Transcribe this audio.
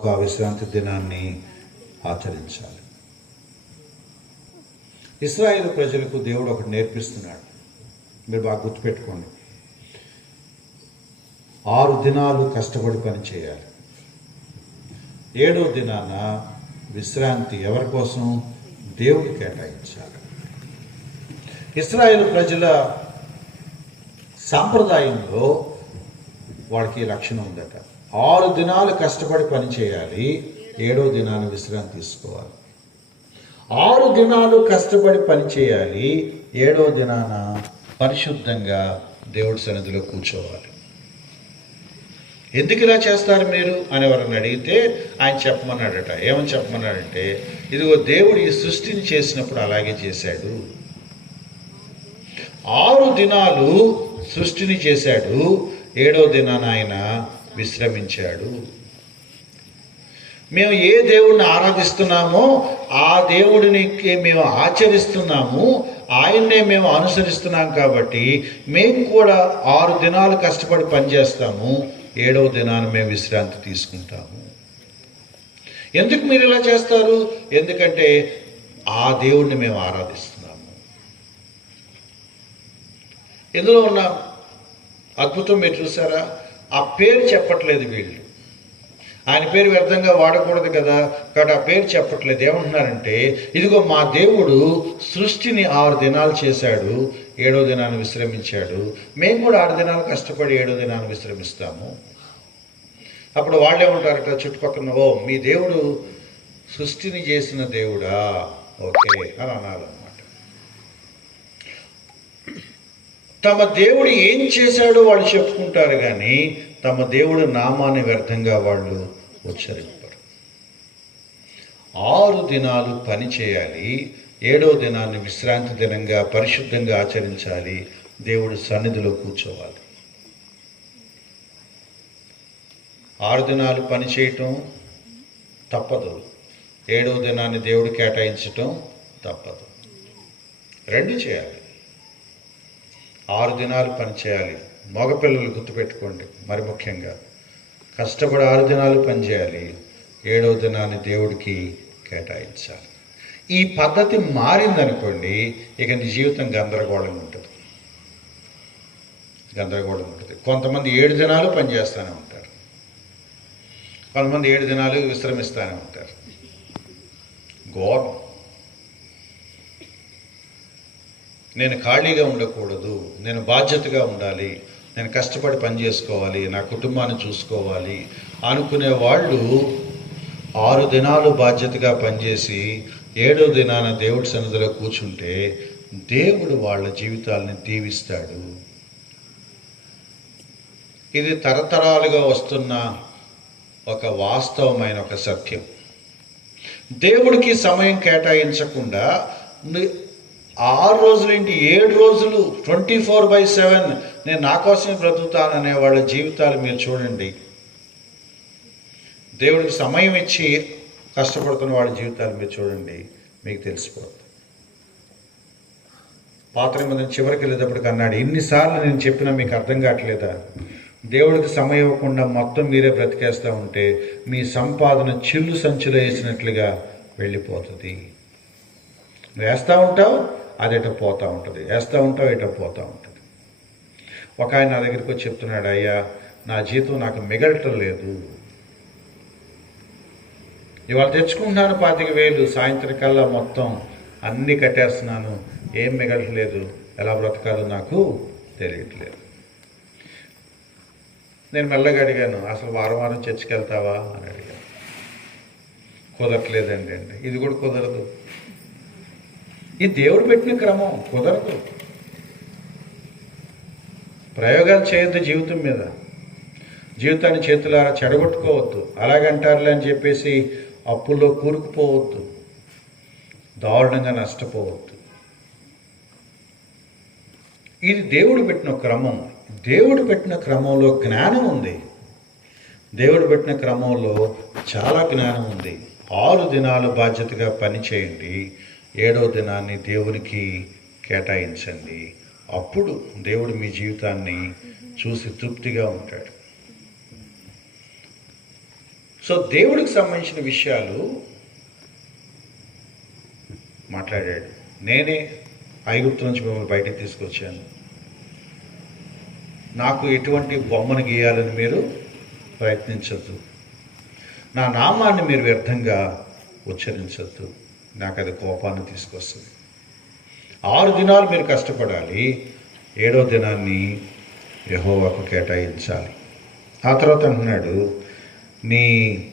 ఒక విశ్రాంతి దినాన్ని ఆచరించాలి. ఇస్రాయేల్ ప్రజలకు దేవుడు ఒకటి నేర్పిస్తున్నాడు. మీరు బాగా గుర్తుపెట్టుకోండి. ఆరు దినాలు కష్టపడి పని చేయాలి. ఏడో దినాన విశ్రాంతి ఎవరి కోసం? దేవుడు కేటాయించాలి. ఇస్రాయేల్ ప్రజల సాంప్రదాయంలో వాడికి రక్షణ లక్షణం ఉందట. ఆరు దినాలు కష్టపడి పనిచేయాలి ఏడో దినాన్ని విశ్రాంతి తీసుకోవాలి. ఆరు దినాలు కష్టపడి పనిచేయాలి ఏడో దినాన పరిశుద్ధంగా దేవుడి సన్నిధిలో కూర్చోవాలి. ఎందుకు ఇలా చేస్తారు మీరు అని ఎవరిని అడిగితే ఆయన చెప్పమన్నాడట. ఏమని చెప్పమన్నాడంటే ఇదిగో దేవుడు ఈ సృష్టిని చేసినప్పుడు అలాగే చేశాడు. ఆరు దినాలు సృష్టిని చేశాడు ఏడో దినాన ఆయన విశ్రమించాడు. మేము ఏ దేవుడిని ఆరాధిస్తున్నామో ఆ దేవుడిని మేము ఆచరిస్తున్నాము. ఆయన్నే మేము అనుసరిస్తున్నాం కాబట్టి మేము కూడా ఆరు దినాలు కష్టపడి పనిచేస్తాము. ఏడవ దినాన్ని మేము విశ్రాంతి తీసుకుంటాము. ఎందుకు మీరు ఇలా చేస్తారు? ఎందుకంటే ఆ దేవుడిని మేము ఆరాధిస్తున్నాము. ఎందులో ఉన్న అద్భుతం మీరు చూసారా? ఆ పేరు చెప్పట్లేదు వీళ్ళు. ఆయన పేరు వ్యర్థంగా వాడకూడదు కదా కాబట్టి ఆ పేరు చెప్పట్లేదు. ఏమంటున్నారంటే ఇదిగో మా దేవుడు సృష్టిని ఆరు దినాలు చేశాడు ఏడో దినాన్ని విశ్రమించాడు. మేము కూడా ఆరు దినాలు కష్టపడి ఏడో దినాన్ని విశ్రమిస్తాము. అప్పుడు వాళ్ళే ఉంటారట చుట్టుపక్కల ఓ మీ దేవుడు సృష్టిని చేసిన దేవుడా? ఓకే అని అనాలన్నమాట తమ దేవుడు ఏం చేశాడో వాళ్ళు చెప్పుకుంటారు కానీ తమ దేవుడు నామాన్ని వ్యర్థంగా వాళ్ళు ఉచ్చరింపరు. ఆరు దినాలు పని చేయాలి ఏడో దినాన్ని విశ్రాంతి దినంగా పరిశుద్ధంగా ఆచరించాలి దేవుడు సన్నిధిలో కూర్చోవాలి. ఆరు దినాలు పని చేయటం తప్పదు. ఏడో దినాన్ని దేవుడు కేటాయించటం తప్పదు. రెండు చేయాలి. ఆరు దినాలు పనిచేయాలి. మగపిల్లలు గుర్తుపెట్టుకోండి మరి ముఖ్యంగా. కష్టపడి ఆరు దినాలు పనిచేయాలి. ఏడవ దినాన్ని దేవుడికి కేటాయించాలి. ఈ పద్ధతి మారిందనుకోండి ఇక నీ జీవితం గందరగోళం ఉంటుంది. గందరగోళం ఉంటుంది. కొంతమంది ఏడు దినాలు పనిచేస్తూనే ఉంటారు. కొంతమంది ఏడు దినాలు విశ్రమిస్తూనే ఉంటారు. ఘోరం. నేను ఖాళీగా ఉండకూడదు నేను బాధ్యతగా ఉండాలి నేను కష్టపడి పని చేసుకోవాలి నా కుటుంబాన్ని చూసుకోవాలి అనుకునే వాళ్ళు ఆరు దినాలు బాధ్యతగా పనిచేసి ఏడో దినాన దేవుడి సన్నిధిలో కూర్చుంటే దేవుడు వాళ్ళ జీవితాలని దీవిస్తాడు. ఇది తరతరాలుగా వస్తున్న ఒక వాస్తవమైన ఒక సత్యం. దేవుడికి సమయం కేటాయించకుండా ఆరు ఆరు రోజులేంటి ఏడు రోజులు ట్వంటీ ఫోర్ బై సెవెన్ నేను నా కోసమే బ్రతుకుతాననే వాళ్ళ జీవితాలు మీరు చూడండి. దేవుడికి సమయం ఇచ్చి కష్టపడుతున్న వాళ్ళ జీవితాలు మీరు చూడండి. మీకు తెలిసిపోతుంది. పాత్ర మీద చివరికి వెళ్ళేటప్పటికి అన్నాడు ఇన్నిసార్లు నేను చెప్పినా మీకు అర్థం కావట్లేదా? దేవుడికి సమయం ఇవ్వకుండా మొత్తం మీరే బ్రతికేస్తూ ఉంటే మీ సంపాదన చిల్లు సంచులు వేసినట్లుగా వెళ్ళిపోతుంది. వేస్తూ ఉంటావు అది ఎటో పోతూ ఉంటుంది. వేస్తూ ఉంటావు ఇటు పోతూ ఉంటుంది. ఒక ఆయన నా దగ్గరికి వచ్చి చెప్తున్నాడు అయ్యా నా జీతం నాకు మిగలటం లేదు. ఇవాళ తెచ్చుకుంటున్నాను పాతిక వేలు సాయంత్రం కల్లా మొత్తం అన్నీ కట్టేస్తున్నాను. ఏం మిగలట్లేదు ఎలా బ్రతకాలో నాకు తెలియట్లేదు. నేను మెల్లగా అడిగాను అసలు వారం వారం చర్చికి వెళ్తావా అని అడిగాను. కుదరట్లేదండి అండి ఇది కూడా కుదరదు. ఈ దేవుడు పెట్టిన క్రమం కుదరదు. ప్రయోగాలు చేయొద్దు జీవితం మీద. జీవితాన్ని చేతులారా చెడగొట్టుకోవద్దు. అలాగంటారులే అని చెప్పేసి అప్పుల్లో కూరుకుపోవద్దు. దారుణంగా నష్టపోవద్దు. ఇది దేవుడు పెట్టిన క్రమం. దేవుడు పెట్టిన క్రమంలో జ్ఞానం ఉంది. దేవుడు పెట్టిన క్రమంలో చాలా జ్ఞానం ఉంది. ఆరు దినాలు బాధ్యతగా పని ఏడవ దినాన్ని దేవునికి కేటాయించండి. అప్పుడు దేవుడు మీ జీవితాన్ని చూసి తృప్తిగా ఉంటాడు. సో దేవుడికి సంబంధించిన విషయాలు మాట్లాడాడు. నేనే ఐగుప్తు నుంచి మిమ్మల్ని బయటకు తీసుకొచ్చాను. నాకు ఎటువంటి బొమ్మను గీయాలని మీరు ప్రయత్నించద్దు. నా నామాన్ని మీరు వ్యర్థంగా ఉచ్చరించద్దు. నాకు అది కోపాన్ని తీసుకొస్తుంది. ఆరు దినాలు మీరు కష్టపడాలి ఏడో దినాన్ని యహోవాకు కేటాయించాలి. ఆ తర్వాత అంటున్నాడు నీ